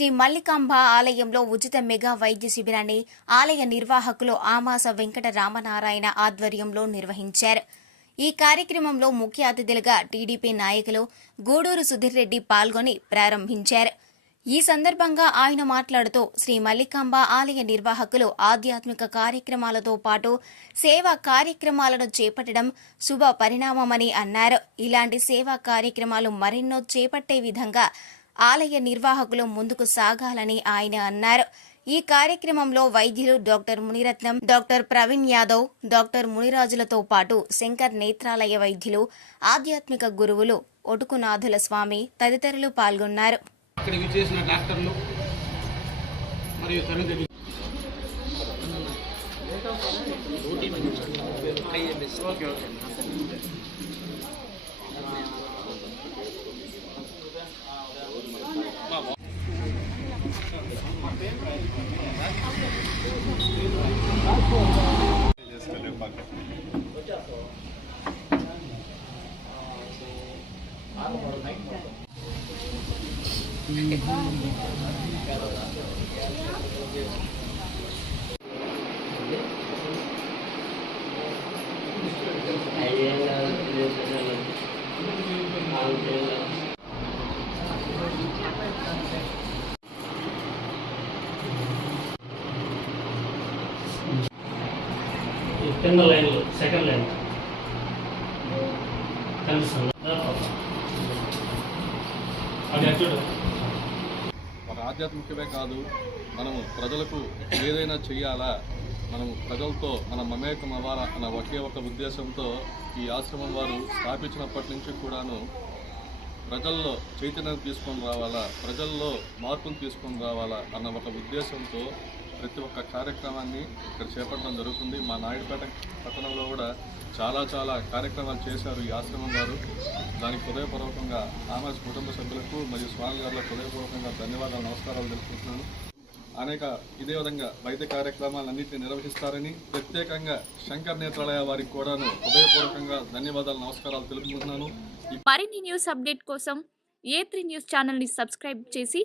శ్రీ మల్లికాంబ ఆలయంలో ఉచిత మెగా వైద్య శిబిరాన్ని ఆలయ నిర్వాహకులు ఆమాస వెంకట రామనారాయణ ఆధ్వర్యంలో నిర్వహించారు. ఈ కార్యక్రమంలో ముఖ్య అతిథులుగా టీడీపీ నాయకులు గూడూరు సుధీర్ రెడ్డి పాల్గొని ప్రారంభించారు. ఈ సందర్భంగా ఆయన మాట్లాడుతూ శ్రీ మల్లికాంబ ఆలయ నిర్వాహకులు ఆధ్యాత్మిక కార్యక్రమాలతో పాటు సేవా కార్యక్రమాలను చేపట్టడం శుభ పరిణామమని అన్నారు. ఇలాంటి సేవా కార్యక్రమాలు మరెన్నో చేపట్టే విధంగా ఆలయ నిర్వాహకులు ముందుకు సాగాలని ఆయన అన్నారు. ఈ కార్యక్రమంలో వైద్యులు doctor Muniratnam, doctor Praveen Yadav, doctor మునిరాజులతో పాటు శంకర్ నేత్రాలయ వైద్యులు, ఆధ్యాత్మిక గురువులు ఒటుకునాథుల స్వామి తదితరులు పాల్గొన్నారు. కింద లైన్ సెకండ్ లైన్ కనిపిస్తుంది. మన ఆధ్యాత్మికమే కాదు, మనము ప్రజలకు ఏదైనా చెయ్యాలా, మనము ప్రజలతో మన మమేకం అవ్వాలా అన్న ఒకే ఒక ఉద్దేశంతో ఈ ఆశ్రమం వారు స్థాపించినప్పటి నుంచి కూడాను ప్రజల్లో చైతన్యం తీసుకొని రావాలా, ప్రజల్లో మార్పును తీసుకొని రావాలా అన్న ఒక ఉద్దేశంతో ప్రతి ఒక్క కార్యక్రమాన్ని ఇక్కడ చేపట్టడం జరుగుతుంది. మా నాయుడుపేట పట్టణంలో కూడా చాలా కార్యక్రమాలు చేశారు ఈ ఆశ్రమం వారు. దానికి హృదయపూర్వకంగా ఆమె కుటుంబ సభ్యులకు మరియు స్వామి గారులకు హృదయపూర్వకంగా ధన్యవాదాలు, నమస్కారాలు తెలుపుతున్నాను. అనేక ఇదే విధంగా వైద్య కార్యక్రమాలన్నింటినీ నిర్వహిస్తారని ప్రత్యేకంగా శంకర్ నేత్రాలయ వారికి కూడాను హృదయపూర్వకంగా ధన్యవాదాలు, నమస్కారాలు తెలుపుకుంటున్నాను. మరిన్ని న్యూస్ అప్డేట్ కోసం A3 న్యూస్ ఛానల్ ని సబ్స్క్రైబ్ చేసి